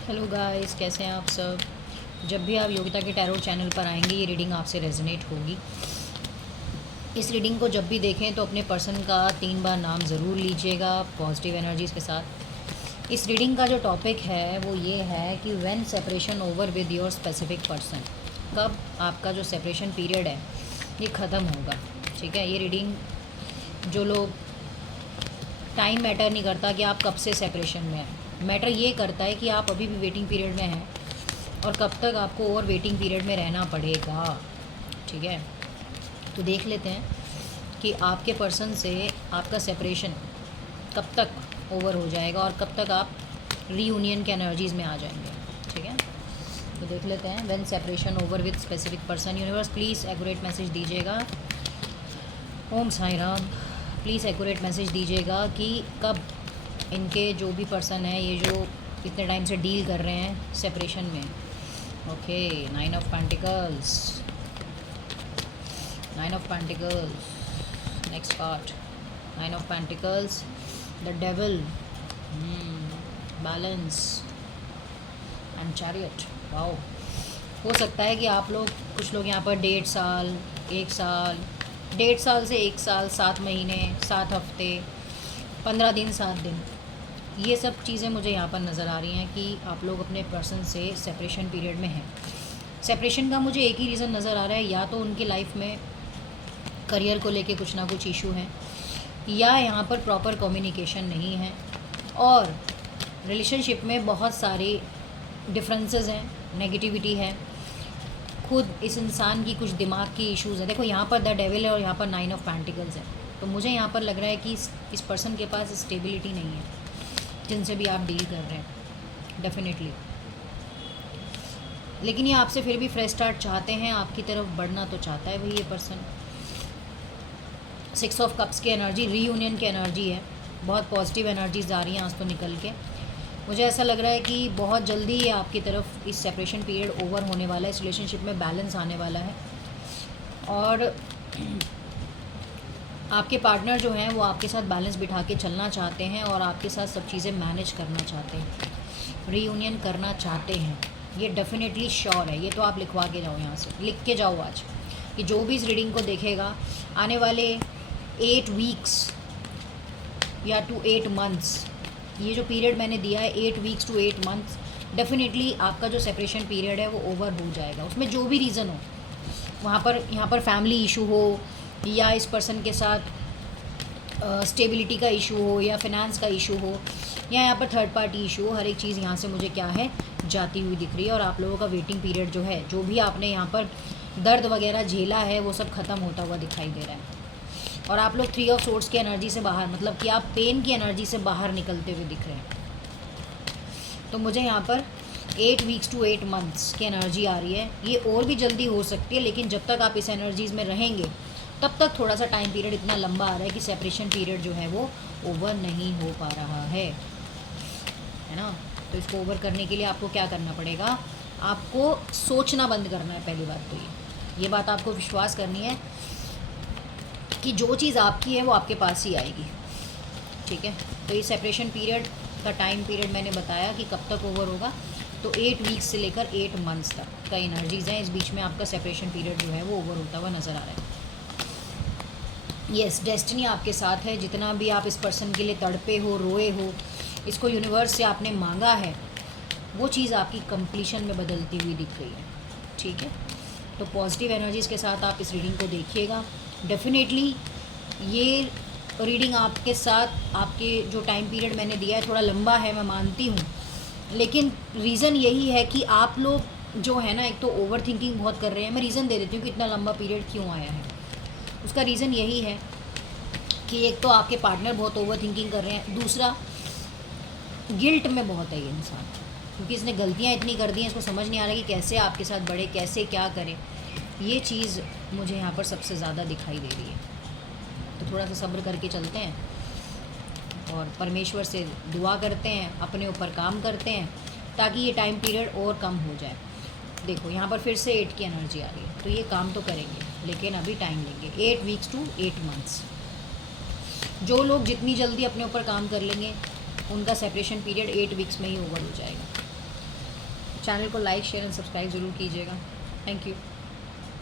Hello guys, कैसे हैं आप सब। जब भी आप योगिता के टैरो चैनल पर आएंगे ये रीडिंग आपसे रेजोनेट होगी। इस रीडिंग को जब भी देखें तो अपने पर्सन का 3 बार नाम ज़रूर लीजिएगा पॉजिटिव एनर्जीज़ के साथ। इस रीडिंग का जो टॉपिक है वो ये है कि when separation over with your specific person, कब आपका जो सेपरेशन पीरियड है ये ख़त्म होगा। ठीक है, ये रीडिंग जो लोग टाइम मैटर नहीं करता कि आप कब से सेपरेशन में हैं, मैटर ये करता है कि आप अभी भी वेटिंग पीरियड में हैं और कब तक आपको और वेटिंग पीरियड में रहना पड़ेगा। ठीक है, तो देख लेते हैं कि आपके पर्सन से आपका सेपरेशन कब तक ओवर हो जाएगा और कब तक आप रीयूनियन के एनर्जीज़ में आ जाएंगे। ठीक है, तो देख लेते हैं। When separation over with specific person, universe please accurate message दीजिएगा। Om Sai Ram, please accurate message दीजिएगा कि कब इनके जो भी पर्सन है, ये जो इतने टाइम से डील कर रहे हैं सेपरेशन में। Okay, 9 of pentacles, 9 of pentacles, next part 9 of pentacles, the devil, balance and chariot. Wow, हो सकता है कि आप लोग, कुछ लोग यहाँ पर 1.5 साल, 1 साल, 1.5 साल से 1 साल, 7 महीने, 7 हफ्ते, 15 दिन, 7 दिन, ये सब चीज़ें मुझे यहाँ पर नज़र आ रही हैं कि आप लोग अपने पर्सन से सेपरेशन पीरियड में हैं। सेपरेशन का मुझे एक ही रीज़न नज़र आ रहा है, या तो उनकी लाइफ में करियर को लेके कुछ ना कुछ इशू है, या यहाँ पर प्रॉपर कम्युनिकेशन नहीं है, और रिलेशनशिप में बहुत सारी डिफरेंसेस हैं, नेगेटिविटी है, खुद इस इंसान की कुछ दिमाग की इश्यूज़ है। देखो यहाँ पर द डेविल है और यहाँ पर 9 ऑफ पेंटिकल्स है, तो मुझे यहाँ पर लग रहा है कि इस पर्सन के पास स्टेबिलिटी नहीं है जिनसे भी आप डील कर रहे हैं, डेफिनेटली। लेकिन ये आपसे फिर भी फ्रेश स्टार्ट चाहते हैं, आपकी तरफ बढ़ना तो चाहता है भाई ये पर्सन। 6 ऑफ कप्स की एनर्जी, रीयूनियन की एनर्जी है, बहुत पॉजिटिव एनर्जीज आ रही हैं आज तो निकल के। मुझे ऐसा लग रहा है कि बहुत जल्दी ये आपकी तरफ इस सेपरेशन पीरियड ओवर होने वाला है, इस रिलेशनशिप में बैलेंस आने वाला है, और आपके पार्टनर जो हैं वो आपके साथ बैलेंस बिठा के चलना चाहते हैं और आपके साथ सब चीज़ें मैनेज करना चाहते हैं, रीयूनियन करना चाहते हैं। ये डेफिनेटली श्योर है, ये तो आप लिखवा के जाओ, यहाँ से लिख के जाओ आज कि जो भी इस रीडिंग को देखेगा आने वाले 8 वीक्स या टू 8 मंथ्स, ये जो पीरियड मैंने दिया है 8 वीक्स टू 8 मंथ्स, डेफिनेटली आपका जो सेपरेशन पीरियड है वो ओवर हो जाएगा। उसमें जो भी रीज़न हो, वहाँ पर यहाँ पर फैमिली इशू हो, या इस पर्सन के साथ स्टेबिलिटी का इशू हो, या फिनेंस का इशू हो, या यहाँ पर थर्ड पार्टी इशू हो, हर एक चीज़ यहाँ से मुझे क्या है जाती हुई दिख रही है। और आप लोगों का वेटिंग पीरियड जो है, जो भी आपने यहाँ पर दर्द वगैरह झेला है वो सब ख़त्म होता हुआ दिखाई दे रहा है। और आप लोग 3 ऑफ सोर्ड्स की एनर्जी से बाहर, मतलब कि आप पेन की एनर्जी से बाहर निकलते हुए दिख रहे हैं। तो मुझे यहाँ पर 8 वीक्स टू 8 मंथ्स की एनर्जी आ रही है। ये और भी जल्दी हो सकती है, लेकिन जब तक आप इस एनर्जीज़ में रहेंगे तब तक थोड़ा सा टाइम पीरियड इतना लंबा आ रहा है कि सेपरेशन पीरियड जो है वो ओवर नहीं हो पा रहा है ना। तो इसको ओवर करने के लिए आपको क्या करना पड़ेगा, आपको सोचना बंद करना है। पहली बात तो ये बात आपको विश्वास करनी है कि जो चीज़ आपकी है वो आपके पास ही आएगी। ठीक है, तो ये सेपरेशन पीरियड का टाइम पीरियड मैंने बताया कि कब तक ओवर होगा, तो 8 वीक्स से लेकर 8 मंथ्स तक का एनर्जीज़ हैं। इस बीच में आपका सेपरेशन पीरियड जो है वो ओवर होता हुआ नज़र आ रहा है। येस, डेस्टिनी आपके साथ है। जितना भी आप इस पर्सन के लिए तड़पे हो, रोए हो, इसको यूनिवर्स से आपने मांगा है, वो चीज़ आपकी कंप्लीशन में बदलती हुई दिख रही है। ठीक है, तो पॉजिटिव एनर्जीज़ के साथ आप इस रीडिंग को देखिएगा। डेफिनेटली ये रीडिंग आपके साथ, आपके जो टाइम पीरियड मैंने दिया है थोड़ा लंबा है, मैं मानती हूँ, लेकिन रीज़न यही है कि आप लोग जो है ना, एक तो ओवर थिंकिंग बहुत कर रहे हैं। मैं रीज़न दे देती हूँ कि इतना लंबा पीरियड क्यों आया है। उसका रीज़न यही है कि एक तो आपके पार्टनर बहुत ओवर थिंकिंग कर रहे हैं, दूसरा गिल्ट में बहुत है ये इंसान, क्योंकि इसने गलतियाँ इतनी कर दी हैं, इसको समझ नहीं आ रहा कि कैसे आपके साथ बढ़े, कैसे क्या करे। ये चीज़ मुझे यहाँ पर सबसे ज़्यादा दिखाई दे रही है। तो थोड़ा सा सब्र करके चलते हैं और परमेश्वर से दुआ करते हैं, अपने ऊपर काम करते हैं, ताकि ये टाइम पीरियड और कम हो जाए। देखो यहाँ पर फिर से 8 की एनर्जी आ रही है, तो ये काम तो करेंगे, लेकिन अभी टाइम लेंगे। 8 वीक्स टू 8 मंथ्स। जो लोग जितनी जल्दी अपने ऊपर काम कर लेंगे उनका सेपरेशन पीरियड 8 वीक्स में ही ओवर हो जाएगा। चैनल को लाइक शेयर एंड सब्सक्राइब ज़रूर कीजिएगा। Thank you.